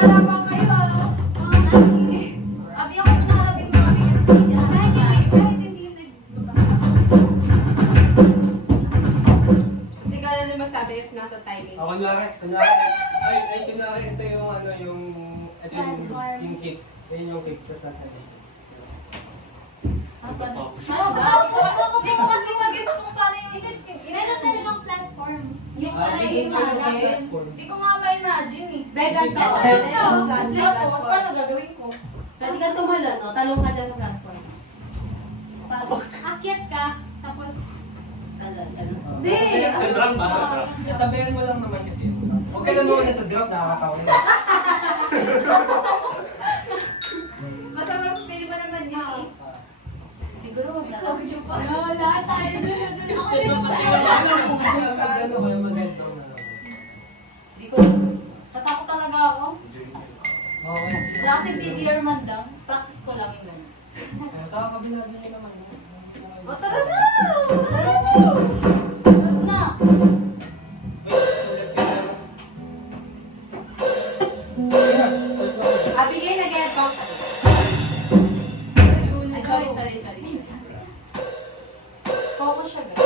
Nag-aarapan kayo, Abi ako pinarabing mo kami kasi sila. Kahit hindi Kasi ka na naman magsabi if nasa timing. Kunwari, ito yung ano, ito yung cake. Ito yung cake, tapos natin. Hindi ko kasi mag-gets kung paano yung... Meron talagang platform. Yung Hindi ko nga ma-imagine eh. Vegan to. Tapos, paano gagawin ko? Pwede ka tumalon, no? Talong ka dyan sa platform. Akyat ka, tapos Hindi! Sa drum ba? Sabihan mo lang naman kasi. Huwag ka lang naman sa drum, nakakatawa na. Basta mapili mo naman yun eh. Siguro wag na lang. No, lahat tayo dun. ako din yung Maganda ko yung maganda mo lang. Hindi ko... Tatakot talaga ako. Okay. Wala kasing TBR man lang. Practice ko lang yung gano'n. Sa kabila din yun naman. O, tara na! Tara na! Wag na. Sulat ka na. Okay na, start na. Abigay na get back. Ay, sorry. Focus siya, guys.